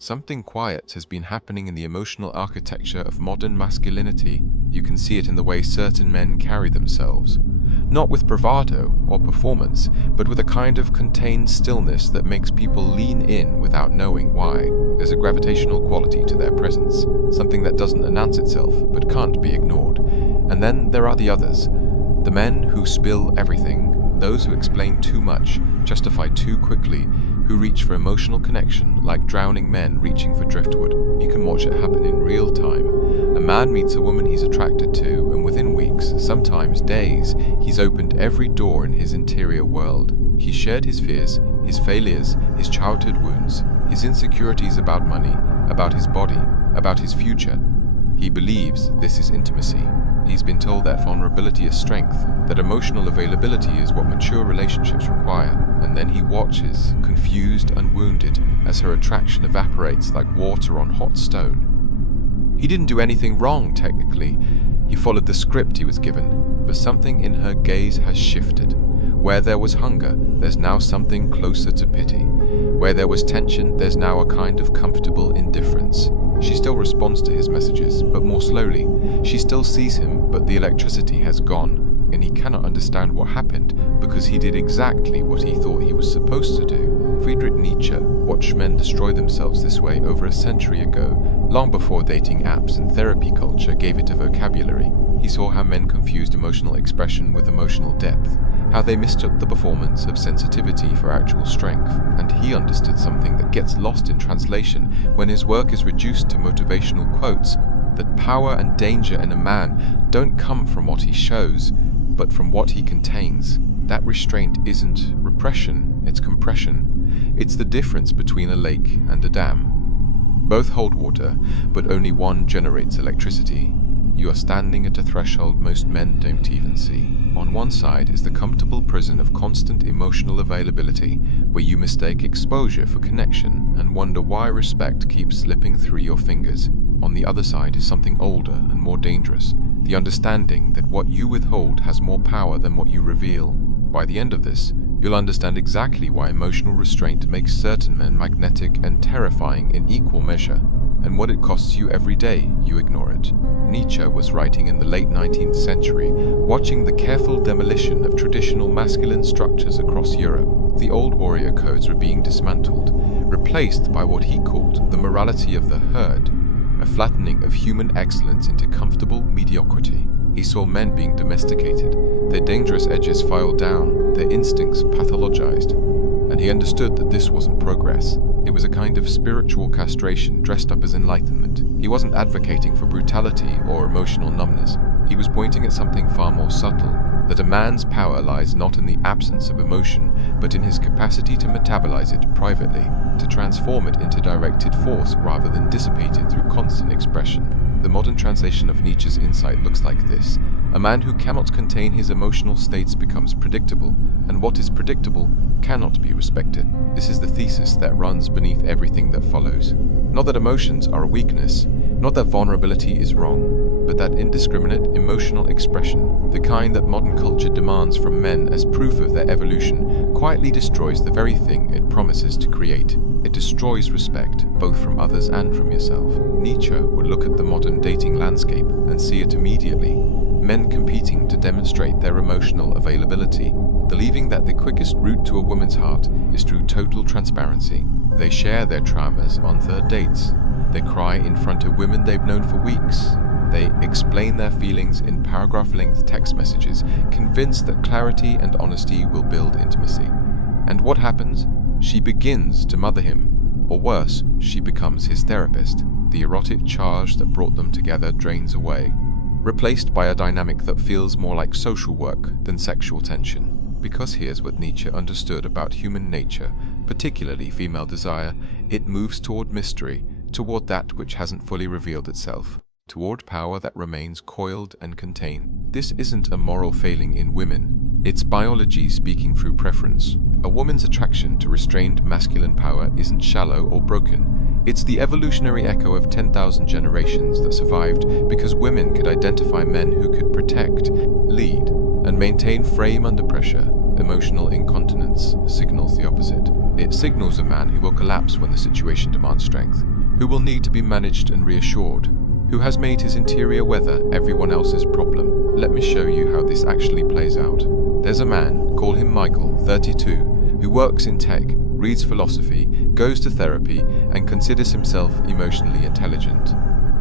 Something quiet has been happening in the emotional architecture of modern masculinity. You can see it in the way certain men carry themselves. Not with bravado or performance, but with a kind of contained stillness that makes people lean in without knowing why. There's a gravitational quality to their presence, something that doesn't announce itself but can't be ignored. And then there are the others, the men who spill everything, those who explain too much, justify too quickly, who reach for emotional connection like drowning men reaching for driftwood. You can watch it happen in real time. A man meets a woman he's attracted to, and within weeks, sometimes days, he's opened every door in his interior world. He's shared his fears, his failures, his childhood wounds, his insecurities about money, about his body, about his future. He believes this is intimacy. He's been told that vulnerability is strength, that emotional availability is what mature relationships require, and then he watches, confused and wounded, as her attraction evaporates like water on hot stone. He didn't do anything wrong, technically. He followed the script he was given, but something in her gaze has shifted. Where there was hunger, there's now something closer to pity. Where there was tension, there's now a kind of comfortable indifference. She still responds to his messages, but more slowly. She still sees him, but the electricity has gone, and he cannot understand what happened because he did exactly what he thought he was supposed to do. Friedrich Nietzsche watched men destroy themselves this way over a century ago, long before dating apps and therapy culture gave it a vocabulary. He saw how men confused emotional expression with emotional depth, how they mistook the performance of sensitivity for actual strength, and he understood something that gets lost in translation when his work is reduced to motivational quotes, that power and danger in a man don't come from what he shows, but from what he contains. That restraint isn't repression, it's compression. It's the difference between a lake and a dam. Both hold water, but only one generates electricity. You are standing at a threshold most men don't even see. On one side is the comfortable prison of constant emotional availability, where you mistake exposure for connection and wonder why respect keeps slipping through your fingers. On the other side is something older and more dangerous, the understanding that what you withhold has more power than what you reveal. By the end of this, you'll understand exactly why emotional restraint makes certain men magnetic and terrifying in equal measure, and what it costs you every day you ignore it. Nietzsche was writing in the late 19th century, watching the careful demolition of traditional masculine structures across Europe. The old warrior codes were being dismantled, replaced by what he called the morality of the herd, a flattening of human excellence into comfortable mediocrity. He saw men being domesticated, their dangerous edges filed down, their instincts pathologized, and he understood that this wasn't progress. It was a kind of spiritual castration dressed up as enlightenment. He wasn't advocating for brutality or emotional numbness. He was pointing at something far more subtle, that a man's power lies not in the absence of emotion, but in his capacity to metabolize it privately, to transform it into directed force rather than dissipate it through constant expression. The modern translation of Nietzsche's insight looks like this. A man who cannot contain his emotional states becomes predictable, and what is predictable cannot be respected. This is the thesis that runs beneath everything that follows. Not that emotions are a weakness, not that vulnerability is wrong, but that indiscriminate emotional expression, the kind that modern culture demands from men as proof of their evolution, quietly destroys the very thing it promises to create. It destroys respect, both from others and from yourself. Nietzsche would look at the modern dating landscape and see it immediately. Men competing to demonstrate their emotional availability, believing that the quickest route to a woman's heart is through total transparency. They share their traumas on third dates. They cry in front of women they've known for weeks. They explain their feelings in paragraph-length text messages, convinced that clarity and honesty will build intimacy. And what happens? She begins to mother him, or worse, she becomes his therapist. The erotic charge that brought them together drains away, replaced by a dynamic that feels more like social work than sexual tension. Because here's what Nietzsche understood about human nature, particularly female desire: it moves toward mystery, toward that which hasn't fully revealed itself, toward power that remains coiled and contained. This isn't a moral failing in women, it's biology speaking through preference. A woman's attraction to restrained masculine power isn't shallow or broken. It's the evolutionary echo of 10,000 generations that survived because women could identify men who could protect, lead, and maintain frame under pressure, emotional incontinence signals the opposite. It signals a man who will collapse when the situation demands strength, who will need to be managed and reassured, who has made his interior weather everyone else's problem. Let me show you how this actually plays out. There's a man, call him Michael, 32, who works in tech, reads philosophy, goes to therapy, and considers himself emotionally intelligent.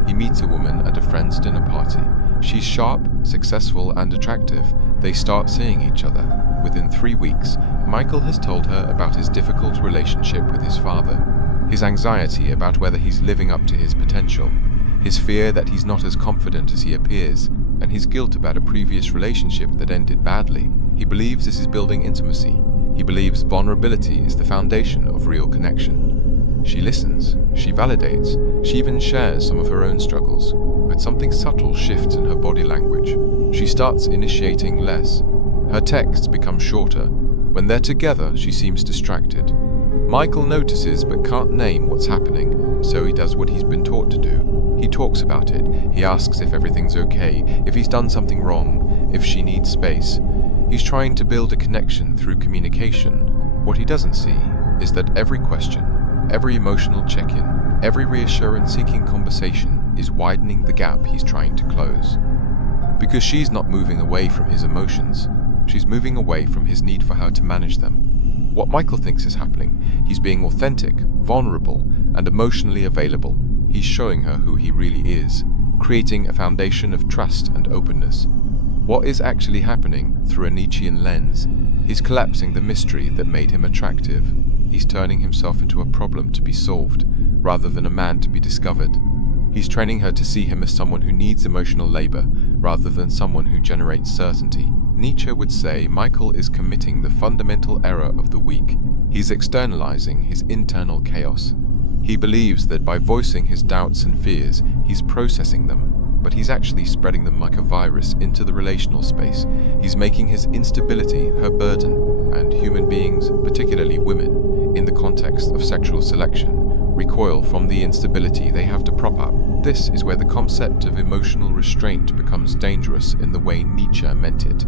He meets a woman at a friend's dinner party. She's sharp, successful, and attractive. They start seeing each other. Within 3 weeks, Michael has told her about his difficult relationship with his father, his anxiety about whether he's living up to his potential, his fear that he's not as confident as he appears, and his guilt about a previous relationship that ended badly. He believes this is building intimacy. He believes vulnerability is the foundation of real connection. She listens, she validates, she even shares some of her own struggles, but something subtle shifts in her body language. She starts initiating less. Her texts become shorter. When they're together, she seems distracted. Michael notices but can't name what's happening, so he does what he's been taught to do. He talks about it. He asks if everything's okay, if he's done something wrong, if she needs space. He's trying to build a connection through communication. What he doesn't see is that every question, every emotional check-in, every reassurance-seeking conversation is widening the gap he's trying to close. Because she's not moving away from his emotions, she's moving away from his need for her to manage them. What Michael thinks is happening, he's being authentic, vulnerable, and emotionally available. He's showing her who he really is, creating a foundation of trust and openness. What is actually happening through a Nietzschean lens? He's collapsing the mystery that made him attractive. He's turning himself into a problem to be solved, rather than a man to be discovered. He's training her to see him as someone who needs emotional labor, rather than someone who generates certainty. Nietzsche would say Michael is committing the fundamental error of the weak. He's externalizing his internal chaos. He believes that by voicing his doubts and fears, he's processing them, but he's actually spreading them like a virus into the relational space. He's making his instability her burden, and human beings, particularly women, in the context of sexual selection, recoil from the instability they have to prop up. This is where the concept of emotional restraint becomes dangerous in the way Nietzsche meant it.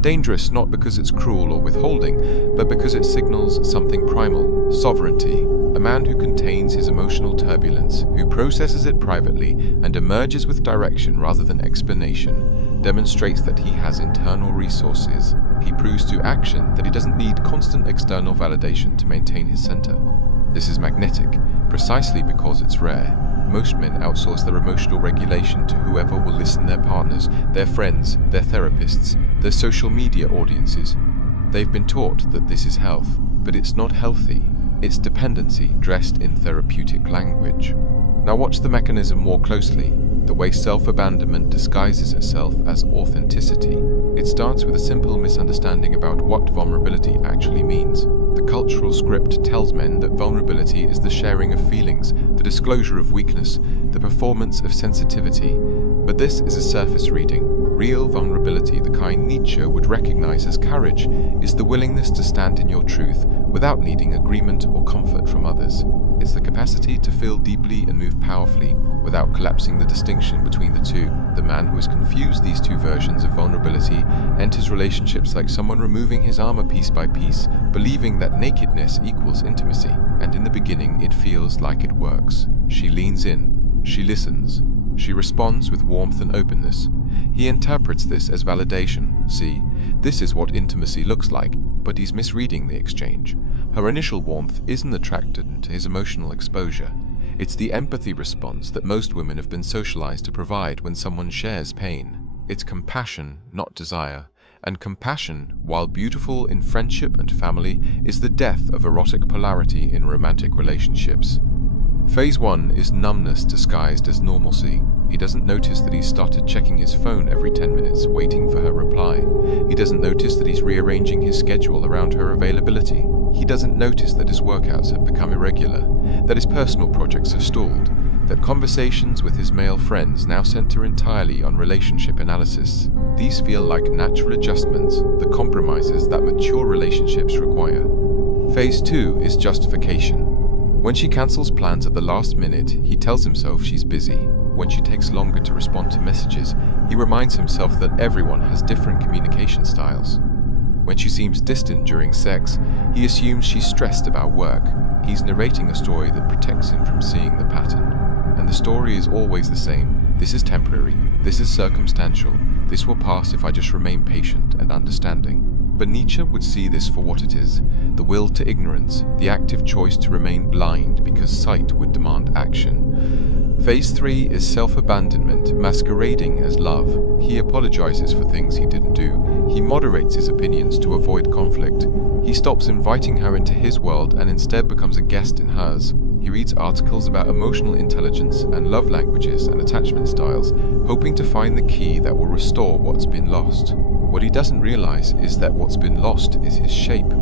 Dangerous not because it's cruel or withholding, but because it signals something primal, sovereignty. A man who contains his emotional turbulence, who processes it privately and emerges with direction rather than explanation, demonstrates that he has internal resources. He proves to action that he doesn't need constant external validation to maintain his center. This is magnetic, precisely because it's rare. Most men outsource their emotional regulation to whoever will listen, their partners, their friends, their therapists, their social media audiences. They've been taught that this is health, but it's not healthy. It's dependency dressed in therapeutic language. Now watch the mechanism more closely, the way self-abandonment disguises itself as authenticity. It starts with a simple misunderstanding about what vulnerability actually means. The cultural script tells men that vulnerability is the sharing of feelings, the disclosure of weakness, the performance of sensitivity. But this is a surface reading. Real vulnerability, the kind Nietzsche would recognize as courage, is the willingness to stand in your truth without needing agreement or comfort from others. It's the capacity to feel deeply and move powerfully without collapsing the distinction between the two. The man who has confused these two versions of vulnerability enters relationships like someone removing his armor piece by piece, believing that nakedness equals intimacy, and in the beginning it feels like it works. She leans in, she listens, she responds with warmth and openness. He interprets this as validation. See, this is what intimacy looks like, but he's misreading the exchange. Her initial warmth isn't attracted to his emotional exposure. It's the empathy response that most women have been socialized to provide when someone shares pain. It's compassion, not desire. And compassion, while beautiful in friendship and family, is the death of erotic polarity in romantic relationships. Phase 1 is numbness disguised as normalcy. He doesn't notice that he's started checking his phone every 10 minutes, waiting for her reply. He doesn't notice that he's rearranging his schedule around her availability. He doesn't notice that his workouts have become irregular, that his personal projects have stalled, that conversations with his male friends now center entirely on relationship analysis. These feel like natural adjustments, the compromises that mature relationships require. Phase 2 is justification. When she cancels plans at the last minute, he tells himself she's busy. When she takes longer to respond to messages, he reminds himself that everyone has different communication styles. When she seems distant during sex, he assumes she's stressed about work. He's narrating a story that protects him from seeing the pattern. And the story is always the same. This is temporary. This is circumstantial. This will pass if I just remain patient and understanding. But Nietzsche would see this for what it is, the will to ignorance, the active choice to remain blind because sight would demand action. Phase 3 is self-abandonment, masquerading as love. He apologizes for things he didn't do. He moderates his opinions to avoid conflict. He stops inviting her into his world and instead becomes a guest in hers. He reads articles about emotional intelligence and love languages and attachment styles, hoping to find the key that will restore what's been lost. What he doesn't realize is that what's been lost is his shape.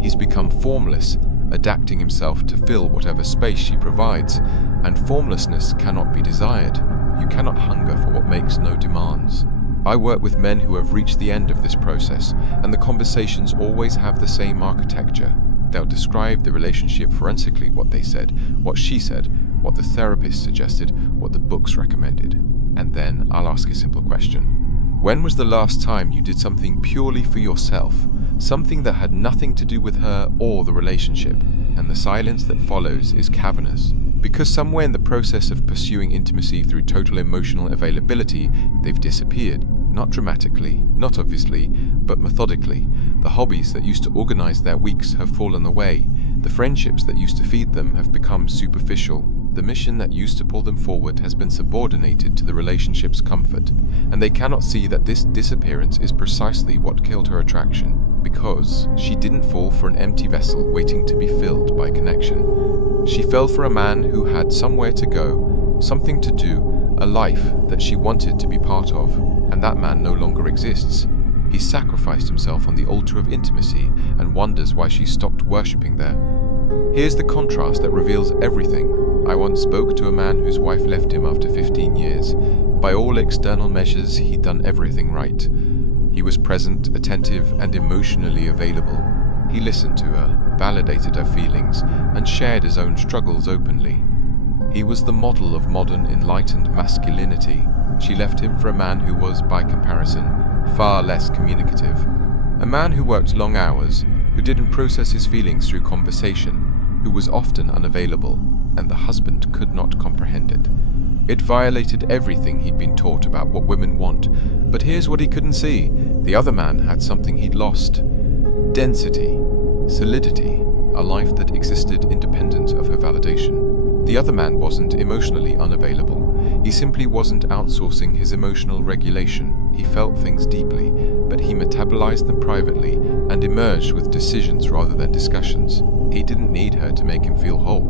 He's become formless, adapting himself to fill whatever space she provides, and formlessness cannot be desired. You cannot hunger for what makes no demands. I work with men who have reached the end of this process, and the conversations always have the same architecture. They'll describe the relationship forensically, what they said, what she said, what the therapist suggested, what the books recommended. And then I'll ask a simple question. When was the last time you did something purely for yourself, something that had nothing to do with her or the relationship? And the silence that follows is cavernous, because somewhere in the process of pursuing intimacy through total emotional availability, they've disappeared. Not dramatically, not obviously, but methodically. The hobbies that used to organize their weeks have fallen away. The friendships that used to feed them have become superficial. The mission that used to pull them forward has been subordinated to the relationship's comfort, and they cannot see that this disappearance is precisely what killed her attraction, because she didn't fall for an empty vessel waiting to be filled by connection. She fell for a man who had somewhere to go, something to do, a life that she wanted to be part of, and that man no longer exists. He sacrificed himself on the altar of intimacy and wonders why she stopped worshipping there. Here's the contrast that reveals everything. I once spoke to a man whose wife left him after 15 years. By all external measures, he'd done everything right. He was present, attentive, and emotionally available. He listened to her, validated her feelings, and shared his own struggles openly. He was the model of modern, enlightened masculinity. She left him for a man who was, by comparison, far less communicative. A man who worked long hours, who didn't process his feelings through conversation, who was often unavailable, and the husband could not comprehend it. It violated everything he'd been taught about what women want, but here's what he couldn't see. The other man had something he'd lost. Density, solidity, a life that existed independent of her validation. The other man wasn't emotionally unavailable. He simply wasn't outsourcing his emotional regulation. He felt things deeply, but he metabolized them privately and emerged with decisions rather than discussions. He didn't need her to make him feel whole,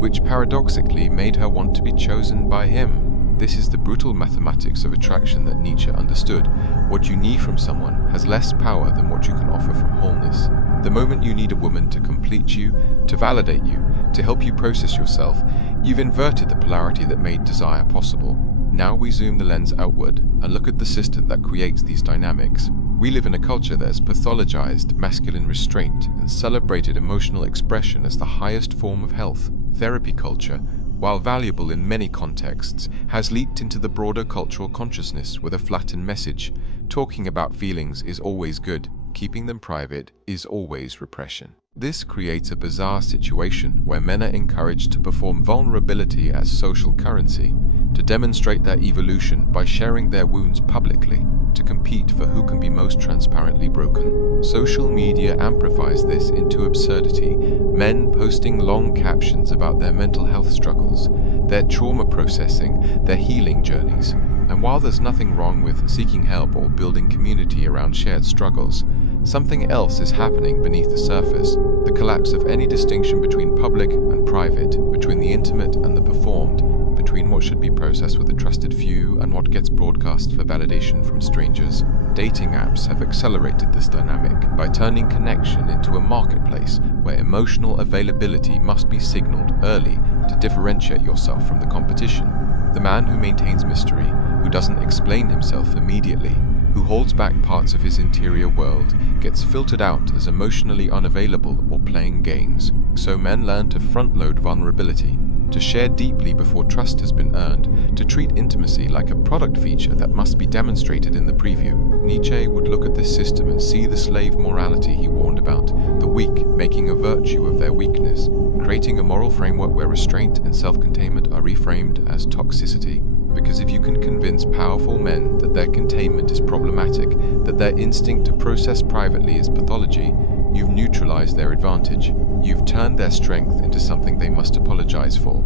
which paradoxically made her want to be chosen by him. This is the brutal mathematics of attraction that Nietzsche understood. What you need from someone has less power than what you can offer from wholeness. The moment you need a woman to complete you, to validate you, to help you process yourself, you've inverted the polarity that made desire possible. Now we zoom the lens outward and look at the system that creates these dynamics. We live in a culture that has pathologized masculine restraint and celebrated emotional expression as the highest form of health. Therapy culture, while valuable in many contexts, has leaked into the broader cultural consciousness with a flattened message. Talking about feelings is always good. Keeping them private is always repression. This creates a bizarre situation where men are encouraged to perform vulnerability as social currency, to demonstrate their evolution by sharing their wounds publicly, to compete for who can be most transparently broken. Social media amplifies this into absurdity, men posting long captions about their mental health struggles, their trauma processing, their healing journeys. And while there's nothing wrong with seeking help or building community around shared struggles, something else is happening beneath the surface. The collapse of any distinction between public and private, between the intimate and the performed, between what should be processed with a trusted few and what gets broadcast for validation from strangers. Dating apps have accelerated this dynamic by turning connection into a marketplace where emotional availability must be signaled early to differentiate yourself from the competition. The man who maintains mystery, who doesn't explain himself immediately, who holds back parts of his interior world, gets filtered out as emotionally unavailable or playing games. So men learn to front-load vulnerability. to share deeply before trust has been earned, to treat intimacy like a product feature that must be demonstrated in the preview. Nietzsche would look at this system and see the slave morality he warned about, the weak making a virtue of their weakness, creating a moral framework where restraint and self-containment are reframed as toxicity. Because if you can convince powerful men that their containment is problematic, that their instinct to process privately is pathology, you've neutralized their advantage. You've turned their strength into something they must apologize for.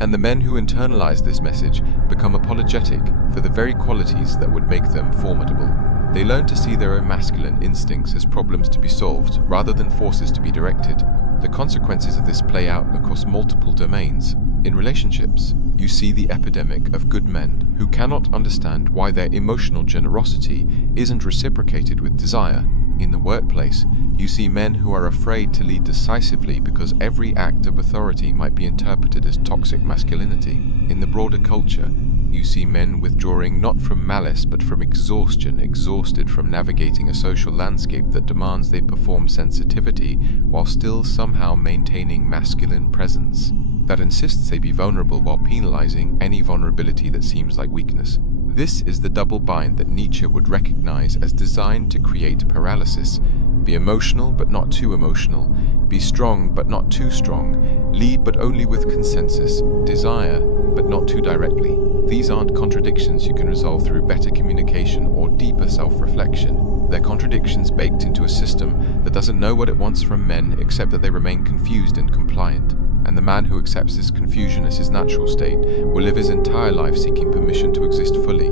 And the men who internalize this message become apologetic for the very qualities that would make them formidable. They learn to see their own masculine instincts as problems to be solved rather than forces to be directed. The consequences of this play out across multiple domains. In relationships, you see the epidemic of good men who cannot understand why their emotional generosity isn't reciprocated with desire. In the workplace, you see men who are afraid to lead decisively because every act of authority might be interpreted as toxic masculinity. In the broader culture, you see men withdrawing not from malice but from exhaustion, exhausted from navigating a social landscape that demands they perform sensitivity while still somehow maintaining masculine presence, that insists they be vulnerable while penalizing any vulnerability that seems like weakness. This is the double bind that Nietzsche would recognize as designed to create paralysis. Be emotional but not too emotional, be strong but not too strong, lead but only with consensus, desire but not too directly. These aren't contradictions you can resolve through better communication or deeper self-reflection. They're contradictions baked into a system that doesn't know what it wants from men except that they remain confused and compliant. And the man who accepts this confusion as his natural state will live his entire life seeking permission to exist fully,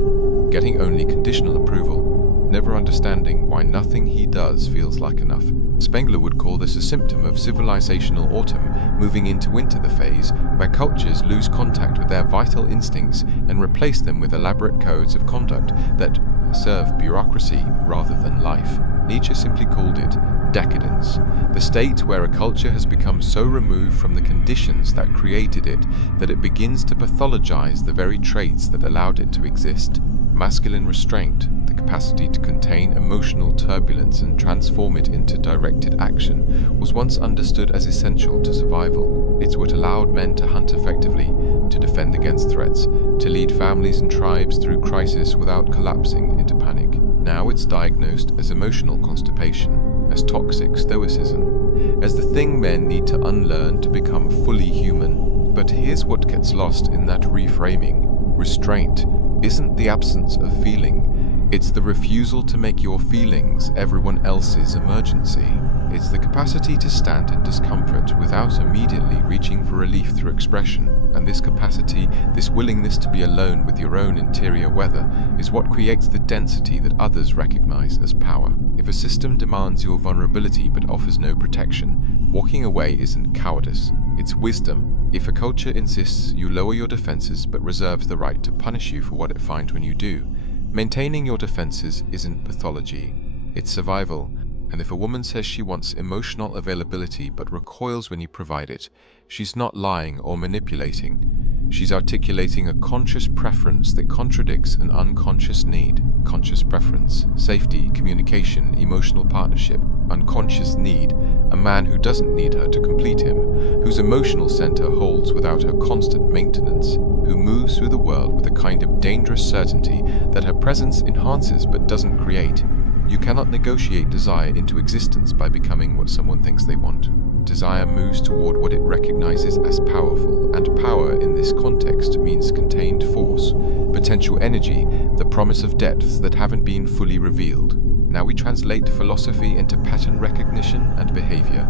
getting only conditional approval, never understanding why nothing he does feels like enough. Spengler would call this a symptom of civilizational autumn moving into winter, the phase where cultures lose contact with their vital instincts and replace them with elaborate codes of conduct that serve bureaucracy rather than life. Nietzsche simply called it decadence, the state where a culture has become so removed from the conditions that created it that it begins to pathologize the very traits that allowed it to exist. Masculine restraint, the capacity to contain emotional turbulence and transform it into directed action, was once understood as essential to survival. It's what allowed men to hunt effectively, to defend against threats, to lead families and tribes through crisis without collapsing into panic. Now it's diagnosed as emotional constipation, as toxic stoicism, as the thing men need to unlearn to become fully human. But here's what gets lost in that reframing. Restraint isn't the absence of feeling, it's the refusal to make your feelings everyone else's emergency. It's the capacity to stand in discomfort without immediately reaching for relief through expression. And this capacity, this willingness to be alone with your own interior weather, is what creates the density that others recognize as power. If a system demands your vulnerability but offers no protection, walking away isn't cowardice, it's wisdom. If a culture insists you lower your defenses but reserves the right to punish you for what it finds when you do, maintaining your defenses isn't pathology, it's survival. And if a woman says she wants emotional availability but recoils when you provide it, she's not lying or manipulating. She's articulating a conscious preference that contradicts an unconscious need. Conscious preference, safety, communication, emotional partnership. Unconscious need, a man who doesn't need her to complete him, whose emotional center holds without her constant maintenance, who moves through the world with a kind of dangerous certainty that her presence enhances but doesn't create. You cannot negotiate desire into existence by becoming what someone thinks they want. Desire moves toward what it recognizes as powerful, and power in this context means contained force, potential energy, the promise of depths that haven't been fully revealed. Now we translate philosophy into pattern recognition and behavior.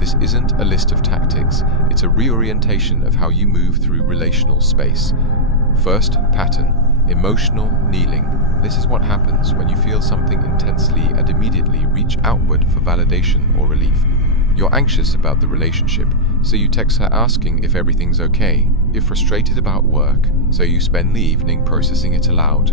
This isn't a list of tactics, it's a reorientation of how you move through relational space. First, pattern, emotional kneeling. This is what happens when you feel something intensely and immediately reach outward for validation or relief. You're anxious about the relationship, so you text her asking if everything's okay. You're frustrated about work, so you spend the evening processing it aloud.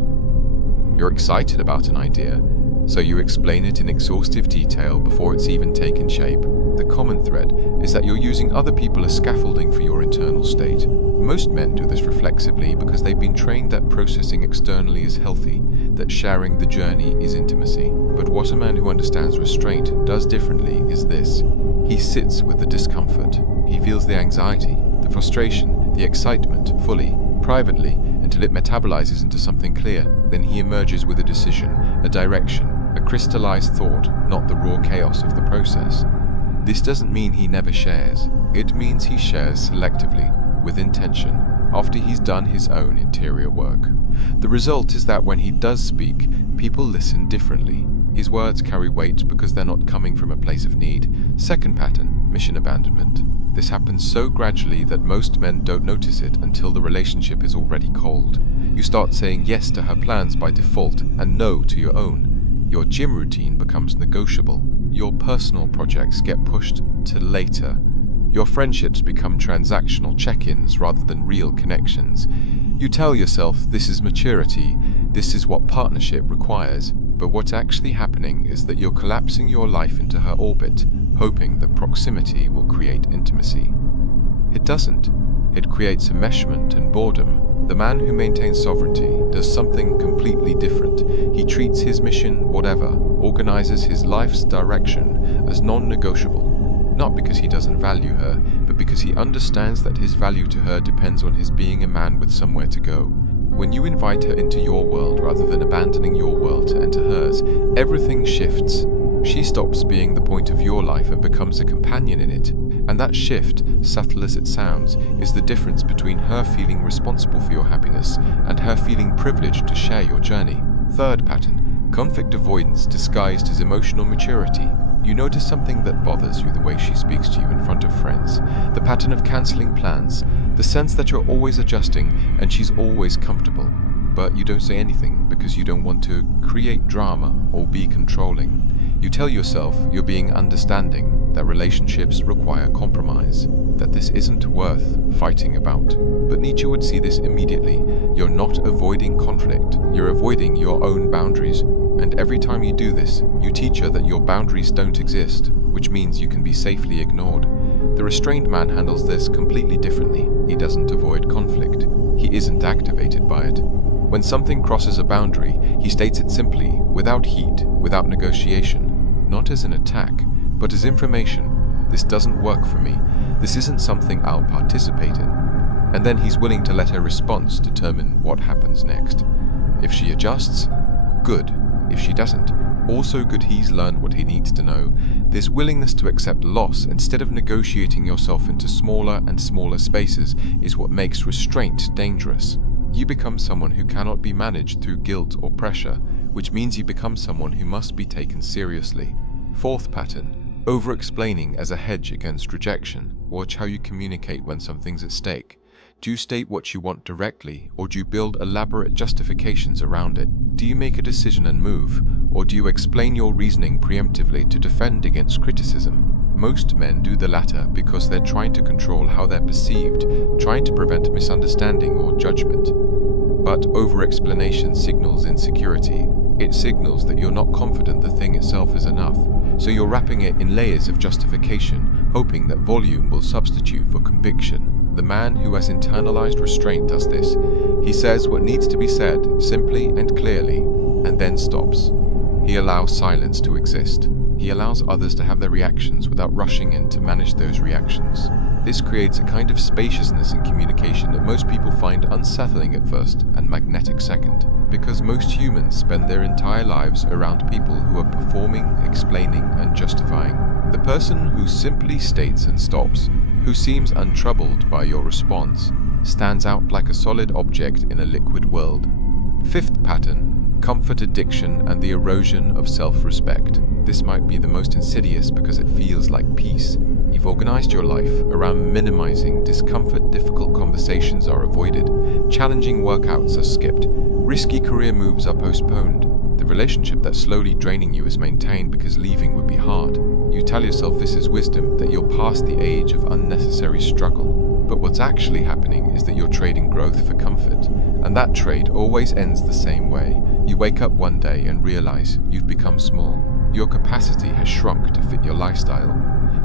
You're excited about an idea, so you explain it in exhaustive detail before it's even taken shape. The common thread is that you're using other people as scaffolding for your internal state. Most men do this reflexively because they've been trained that processing externally is healthy, that sharing the journey is intimacy. But what a man who understands restraint does differently is this. He sits with the discomfort. He feels the anxiety, the frustration, the the excitement, fully, privately, until it metabolizes into something clear. Then he emerges with a decision, a direction, a crystallized thought, not the raw chaos of the process. This doesn't mean he never shares. It means he shares selectively, with intention, after he's done his own interior work. The result is that when he does speak, people listen differently. His words carry weight because they're not coming from a place of need. Second pattern, mission abandonment. This happens so gradually that most men don't notice it until the relationship is already cold. You start saying yes to her plans by default and no to your own. Your gym routine becomes negotiable. Your personal projects get pushed to later. Your friendships become transactional check-ins rather than real connections. You tell yourself this is maturity, this is what partnership requires, but what's actually happening is that you're collapsing your life into her orbit, hoping that proximity will create intimacy. It doesn't. It creates enmeshment and boredom. The man who maintains sovereignty does something completely different. He treats his mission, whatever, organizes his life's direction as non-negotiable. Not because he doesn't value her, but because he understands that his value to her depends on his being a man with somewhere to go. When you invite her into your world rather than abandoning your world to enter hers, everything shifts. She stops being the point of your life and becomes a companion in it. And that shift, subtle as it sounds, is the difference between her feeling responsible for your happiness and her feeling privileged to share your journey. Third pattern, conflict avoidance disguised as emotional maturity. You notice something that bothers you, the way she speaks to you in front of friends, the pattern of cancelling plans, the sense that you're always adjusting and she's always comfortable. But you don't say anything because you don't want to create drama or be controlling. You tell yourself you're being understanding, that relationships require compromise, that this isn't worth fighting about. But Nietzsche would see this immediately. You're not avoiding conflict, you're avoiding your own boundaries. And every time you do this, you teach her that your boundaries don't exist, which means you can be safely ignored. The restrained man handles this completely differently. He doesn't avoid conflict. He isn't activated by it. When something crosses a boundary, he states it simply, without heat, without negotiation. Not as an attack, but as information. This doesn't work for me. This isn't something I'll participate in. And then he's willing to let her response determine what happens next. If she adjusts, good. If she doesn't, also good, he's learned what he needs to know. This willingness to accept loss instead of negotiating yourself into smaller and smaller spaces is what makes restraint dangerous. You become someone who cannot be managed through guilt or pressure, which means you become someone who must be taken seriously. Fourth pattern, over-explaining as a hedge against rejection. Watch how you communicate when something's at stake. Do you state what you want directly, or do you build elaborate justifications around it? Do you make a decision and move, or do you explain your reasoning preemptively to defend against criticism? Most men do the latter because they're trying to control how they're perceived, trying to prevent misunderstanding or judgment. But over-explanation signals insecurity. It signals that you're not confident the thing itself is enough, so you're wrapping it in layers of justification, hoping that volume will substitute for conviction. The man who has internalized restraint does this. He says what needs to be said, simply and clearly, and then stops. He allows silence to exist. He allows others to have their reactions without rushing in to manage those reactions. This creates a kind of spaciousness in communication that most people find unsettling at first and magnetic second, because most humans spend their entire lives around people who are performing, explaining, and justifying. The person who simply states and stops, who seems untroubled by your response, stands out like a solid object in a liquid world. Fifth pattern, comfort addiction and the erosion of self-respect. This might be the most insidious because it feels like peace. You've organized your life around minimizing discomfort, difficult conversations are avoided, challenging workouts are skipped, risky career moves are postponed. The relationship that's slowly draining you is maintained because leaving would be hard. You tell yourself this is wisdom, that you're past the age of unnecessary struggle. But what's actually happening is that you're trading growth for comfort, and that trade always ends the same way. You wake up one day and realize you've become small. Your capacity has shrunk to fit your lifestyle.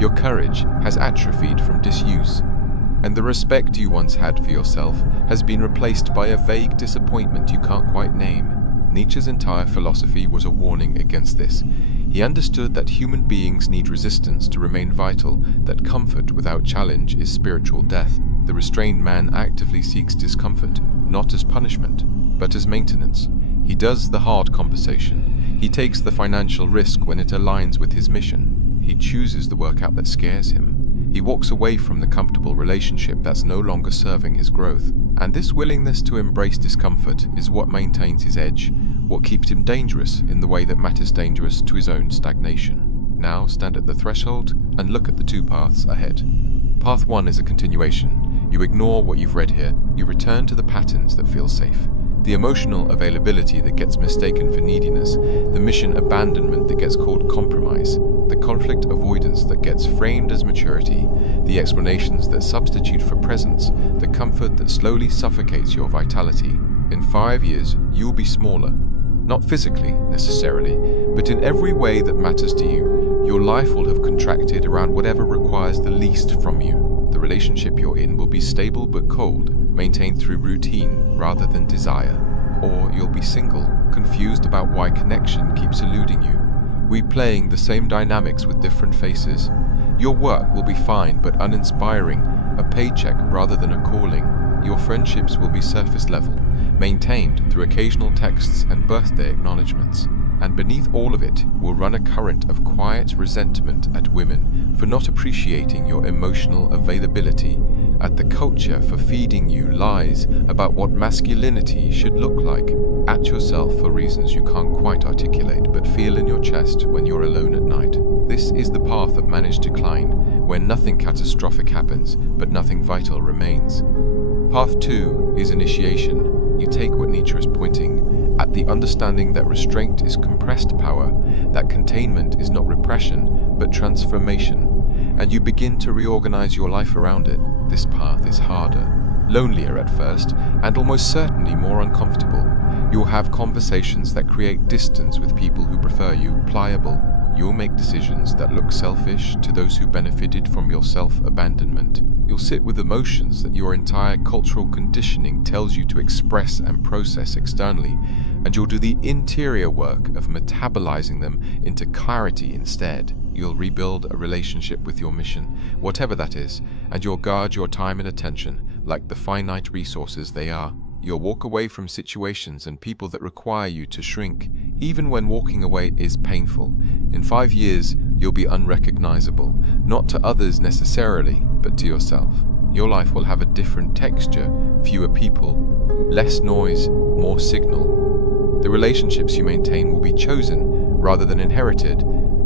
Your courage has atrophied from disuse. And the respect you once had for yourself has been replaced by a vague disappointment you can't quite name. Nietzsche's entire philosophy was a warning against this. He understood that human beings need resistance to remain vital, that comfort without challenge is spiritual death. The restrained man actively seeks discomfort, not as punishment, but as maintenance. He does the hard compensation. He takes the financial risk when it aligns with his mission. He chooses the workout that scares him. He walks away from the comfortable relationship that's no longer serving his growth. And this willingness to embrace discomfort is what maintains his edge, what keeps him dangerous in the way that matters dangerous to his own stagnation. Now stand at the threshold and look at the two paths ahead. Path 1 is a continuation. You ignore what you've read here. You return to the patterns that feel safe. The emotional availability that gets mistaken for neediness, the mission abandonment that gets called compromise, the conflict avoidance that gets framed as maturity, the explanations that substitute for presence, the comfort that slowly suffocates your vitality. In 5 years, you'll be smaller. Not physically, necessarily, but in every way that matters to you. Your life will have contracted around whatever requires the least from you. The relationship you're in will be stable but cold, maintained through routine rather than desire. Or you'll be single, confused about why connection keeps eluding you. Replaying the same dynamics with different faces. Your work will be fine but uninspiring, a paycheck rather than a calling. Your friendships will be surface level, maintained through occasional texts and birthday acknowledgements. And beneath all of it will run a current of quiet resentment at women for not appreciating your emotional availability, at the culture for feeding you lies about what masculinity should look like, at yourself for reasons you can't quite articulate but feel in your chest when you're alone at night. This is the path of managed decline, where nothing catastrophic happens but nothing vital remains. Path 2 is initiation. You take what Nietzsche is pointing at, the understanding that restraint is compressed power, that containment is not repression, but transformation, and you begin to reorganize your life around it. This path is harder, lonelier at first, and almost certainly more uncomfortable. You'll have conversations that create distance with people who prefer you, pliable. You'll make decisions that look selfish to those who benefited from your self-abandonment. You'll sit with emotions that your entire cultural conditioning tells you to express and process externally, and you'll do the interior work of metabolizing them into clarity instead. You'll rebuild a relationship with your mission, whatever that is, and you'll guard your time and attention like the finite resources they are. You'll walk away from situations and people that require you to shrink, even when walking away is painful. In 5 years, you'll be unrecognizable, not to others necessarily, but to yourself. Your life will have a different texture, fewer people, less noise, more signal. The relationships you maintain will be chosen rather than inherited,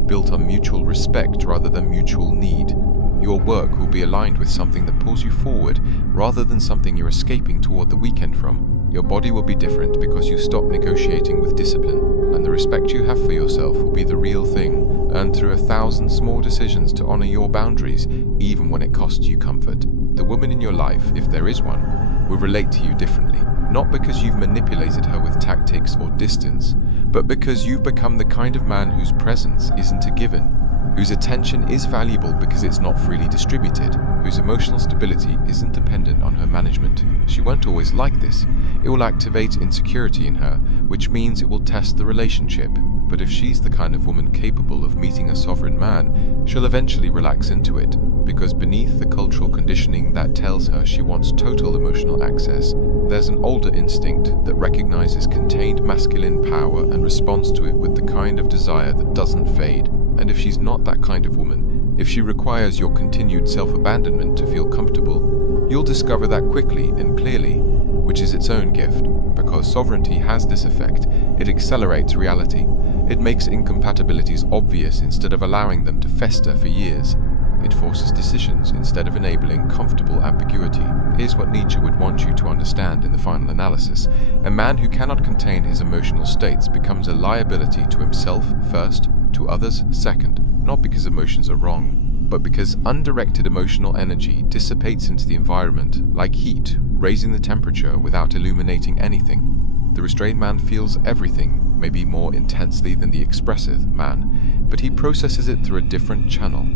built on mutual respect rather than mutual need. Your work will be aligned with something that pulls you forward rather than something you're escaping toward the weekend from. Your body will be different because you stop negotiating with discipline, and the respect you have for yourself will be the real thing, earned through 1,000 small decisions to honor your boundaries, even when it costs you comfort. The woman in your life, if there is one, will relate to you differently, not because you've manipulated her with tactics or distance, but because you've become the kind of man whose presence isn't a given, whose attention is valuable because it's not freely distributed, whose emotional stability isn't dependent on her management. She won't always like this. It will activate insecurity in her, which means it will test the relationship. But if she's the kind of woman capable of meeting a sovereign man, she'll eventually relax into it, because beneath the cultural conditioning that tells her she wants total emotional access, there's an older instinct that recognizes contained masculine power and responds to it with the kind of desire that doesn't fade. And if she's not that kind of woman, if she requires your continued self-abandonment to feel comfortable, you'll discover that quickly and clearly, which is its own gift, because sovereignty has this effect. It accelerates reality. It makes incompatibilities obvious instead of allowing them to fester for years. It forces decisions instead of enabling comfortable ambiguity. Here's what Nietzsche would want you to understand in the final analysis. A man who cannot contain his emotional states becomes a liability to himself first, to others second, not because emotions are wrong, but because undirected emotional energy dissipates into the environment like heat, raising the temperature without illuminating anything. The restrained man feels everything, maybe more intensely than the expressive man, but he processes it through a different channel.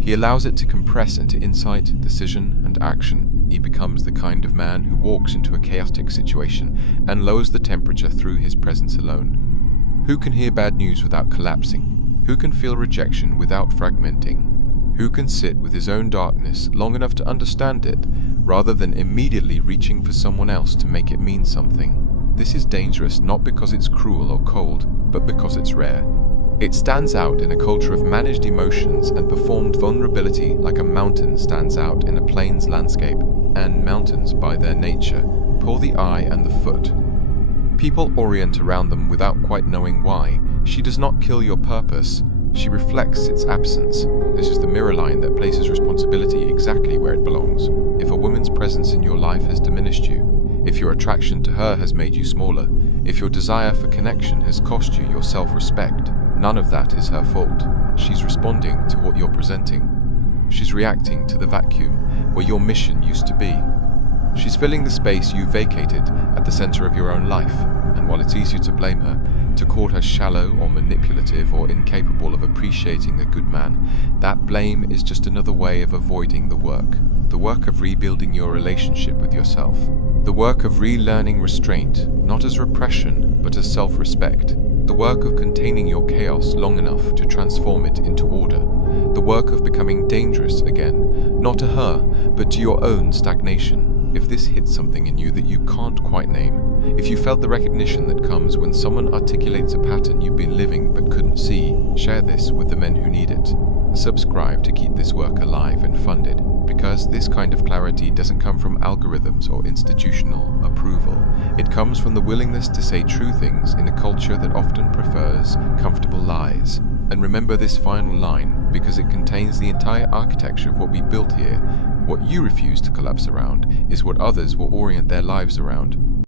He allows it to compress into insight, decision, and action. He becomes the kind of man who walks into a chaotic situation and lowers the temperature through his presence alone. Who can hear bad news without collapsing? Who can feel rejection without fragmenting? Who can sit with his own darkness long enough to understand it, rather than immediately reaching for someone else to make it mean something. This is dangerous not because it's cruel or cold, but because it's rare. It stands out in a culture of managed emotions and performed vulnerability, like a mountain stands out in a plains landscape, and mountains, by their nature, pull the eye and the foot. People orient around them without quite knowing why. She does not kill your purpose, she reflects its absence. This is the mirror line that places responsibility exactly where it belongs. If a woman's presence in your life has diminished you, if your attraction to her has made you smaller, if your desire for connection has cost you your self-respect, none of that is her fault. She's responding to what you're presenting. She's reacting to the vacuum where your mission used to be. She's filling the space you vacated at the center of your own life, and while it's easier to blame her, to call her shallow or manipulative or incapable of appreciating a good man, that blame is just another way of avoiding the work of rebuilding your relationship with yourself, the work of relearning restraint, not as repression, but as self-respect, the work of containing your chaos long enough to transform it into order, the work of becoming dangerous again, not to her, but to your own stagnation. If this hits something in you that you can't quite name, if you felt the recognition that comes when someone articulates a pattern you've been living but couldn't see, share this with the men who need it. Subscribe to keep this work alive and funded, because this kind of clarity doesn't come from algorithms or institutional approval. It comes from the willingness to say true things in a culture that often prefers comfortable lies. And remember this final line, because it contains the entire architecture of what we built here. What you refuse to collapse around is what others will orient their lives around.